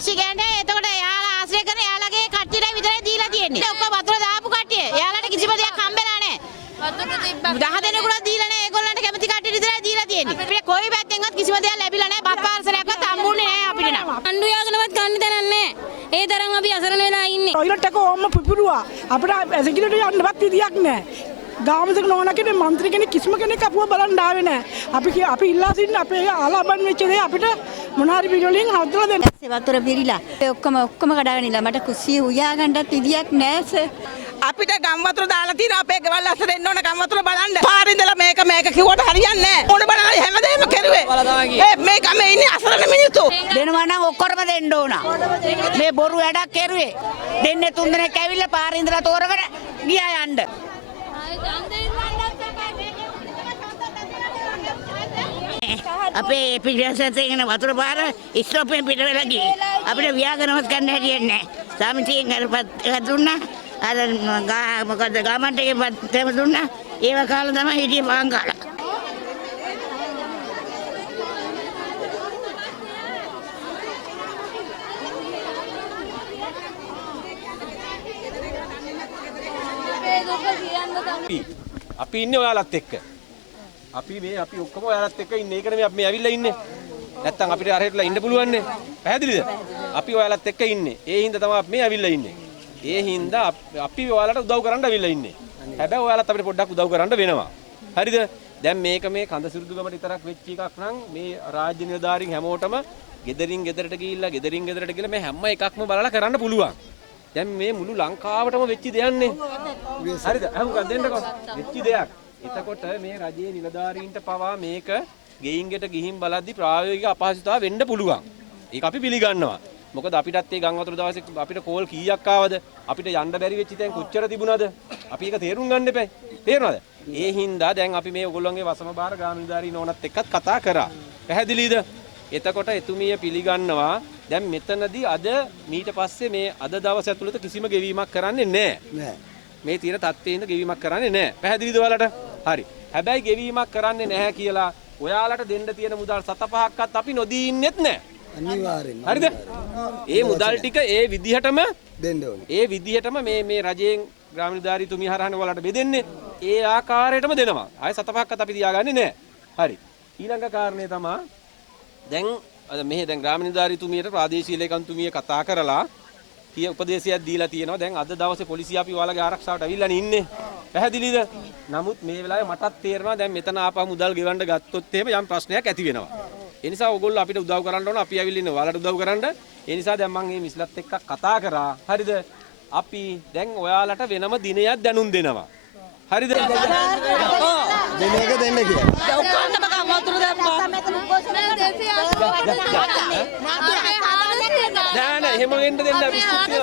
පාක්ෂිකයන්ට එතකොට එයාලා ආශ්‍රය කරන එයාලගේ කට්ටියට විතරයි දීලා තියෙන්නේ. ඔක්කොම වතුර දාපු කට්ටිය. එයාලට කිසිම දෙයක් හම්බෙලා නැහැ. වතුර තිබ්බා. 10 දෙනෙකුට දීලා නැහැ. ඒගොල්ලන්ට කැමති කට්ටියට විතරයි දීලා තියෙන්නේ. අපිට කොයි පැත්තෙන්වත් කිසිම දෙයක් ලැබිලා නැහැ. බත් පාර්සලයක්වත් හම්බුනේ නැහැ අපිට නම්. අඬු යාගෙනවත් ගන්න තැනක් නැහැ. ඒ තරම් අපි අසරණ වෙලා ඉන්නේ. ටොයිලට් එක ඕම පිපුරුවා. අපිට ඇසිකිලට යන්නවත් විදියක් නැහැ. ගාමසක නෝනකට මන්ත්‍රී කෙනෙක් කිසිම කෙනෙක් අපුව බලන්න ආවේ නැහැ. අපි ඉල්ලා සිටින අපේ ආලාබන් වෙච්ච දේ අපිට මොනාරි පිළිවෙලින් හදලා දෙන්න. වතුර පිරීලා ඔක්කොම කඩාගෙන ඉලා මට කුස්සිය උයා ගන්නත් විදියක් නැහැ සර්. අපිට ගම් වතුර දාලා තියෙන අපේ ගෙවල් අස්සට එන්න ඕන ගම් වතුර බලන්න. පාරේ ඉඳලා මේක කිව්වට හරියන්නේ නැහැ. මොන බලලා හැමදේම කරුවේ. මේක මේ ඉන්නේ අසරණ මිනිස්සු. දෙනවා නම් ඔක්කොම දෙන්න ඕන. මේ බොරු වැඩක් කරුවේ. දෙන්නේ 3 දෙනෙක් ඇවිල්ලා පාරේ ඉඳලා තෝරගෙන ගියා යන්න. අපේ පිටිපස්සෙන් තියෙන වතුර පාර ඉස්තෝපෙන් පිට වෙලා ගියේ. අපිට ව්‍යාකරණවත් ගන්න හැටියෙන්නේ නැහැ. සමිතියෙන් අරපත් දුන්නා. අර මොකද ගාමන්ට එකපත් දුන්නා. ඒව කාලා තමයි හිටියේ පාන් කාලා. අපි ඉන්නේ ඔයාලත් එක්ක. අපි ඔක්කොම ඔයාලත් එක්ක ඉන්නේ. ඒකනේ අපි මේ ඇවිල්ලා ඉන්නේ. නැත්තම් අපිට අරහෙట్లా ඉන්න පුළුවන් නේ. පැහැදිලිද? අපි ඔයාලත් එක්ක ඉන්නේ. ඒ හින්දා තමයි අපි මේ ඇවිල්ලා ඉන්නේ. ඒ හින්දා අපි ඔයාලට උදව් කරන්න ඇවිල්ලා ඉන්නේ. හැබැයි ඔයාලත් අපිට පොඩ්ඩක් උදව් කරන්න වෙනවා. හරිද? දැන් මේක මේ කඳසිරුදුගමට විතරක් වෙච්ච එකක් නම් මේ රාජ්‍ය නිලධාරීන් හැමෝටම ගෙදරින් ගෙදරට ගිහිල්ලා මේ හැම එකක්ම බලලා කරන්න පුළුවන්. දැන් මේ මුළු ලංකාවටම වෙච්ච දෙයක් නේ. හරිද? අහුම්කම් දෙන්නකෝ. වෙච්ච දෙයක්. එතකොට මේ රජයේ නිලධාරීන්ට පවා මේක ගෙයින්ගෙට ගිහින් බලද්දි ප්‍රායෝගික අපහසුතාව වෙන්න පුළුවන්. ඒක අපි පිළිගන්නවා. මොකද අපිටත් ඒ ගම් වතුර දවසේ අපිට කෝල් කීයක් ආවද? අපිට යන්න බැරි වෙච්ච තැන් කොච්චර තිබුණාද? අපි ඒක තේරුම් ගන්න එපා. තේරුණාද? ඒ හින්දා දැන් අපි මේ ඔයගොල්ලන්ගේ වසම බාර ගාම නිලධාරීන් ඕනත් එක්කත් කතා කරා. පැහැදිලිද? එතකොට එතුමිය පිළිගන්නවා දැන් මෙතනදී අද මීට පස්සේ මේ අද දවස් ඇතුළත කිසිම ගෙවීමක් කරන්නේ නැහැ. මේ තියෙන තත්ත්වයෙන් ගෙවීමක් කරන්නේ නැහැ. පැහැදිලිද ඔයාලට? හරි. හැබැයි ගෙවීමක් කරන්නේ නැහැ කියලා ඔයාලට දෙන්න තියෙන මුදල් 7-5ක්වත් අපි නොදී ඉන්නෙත් නැහැ. අනිවාර්යෙන්ම. හරිද? ඒ මුදල් ටික ඒ විදිහටම දෙන්න ඕනේ. ඒ විදිහටම මේ රජයෙන් ග්‍රාම නිලධාරීතුමිය හරහන වලට බෙදෙන්නේ. ඒ ආකාරයටම දෙනවා. ආයෙ 7-5ක්වත් අපි තියාගන්නේ නැහැ. හරි. ඊළඟ කාරණේ තමයි දැන් ග්‍රාම නිලධාරීතුමියට ප්‍රාදේශීය ලේකම්තුමිය කතා කරලා උපදේශයක් දීලා තියෙනවා. දැන් අද දවසේ පොලිසිය අපි ඔයාලගේ ආරක්ෂාවට අවිල්ලානේ ඉන්නේ. පැහැදිලිද? නමුත් මේ වෙලාවේ මටත් තේරෙනවා දැන් මෙතන ආපහු මුදල් ගෙවන්න ගත්තොත් එහෙම යම් ප්‍රශ්නයක් ඇති වෙනවා. ඒ නිසා ඕගොල්ලෝ අපිට උදව් කරන්න ඕන. අපි ඇවිල්ලා ඉන්නේ ඔයාලට උදව් කරන්න. ඒ නිසා දැන් මම මේ මිස්ලත් එක්ක කතා කරා. හරිද? අපි දැන් ඔයාලට වෙනම දිනයක් දැනුම් දෙනවා. හරිද? දෙන එක දෙන්න කියලා. ඔක්කොම ගම් වතුර දැම්මා. නෑ එහෙම වෙන්න දෙන්න විශ්වාසය.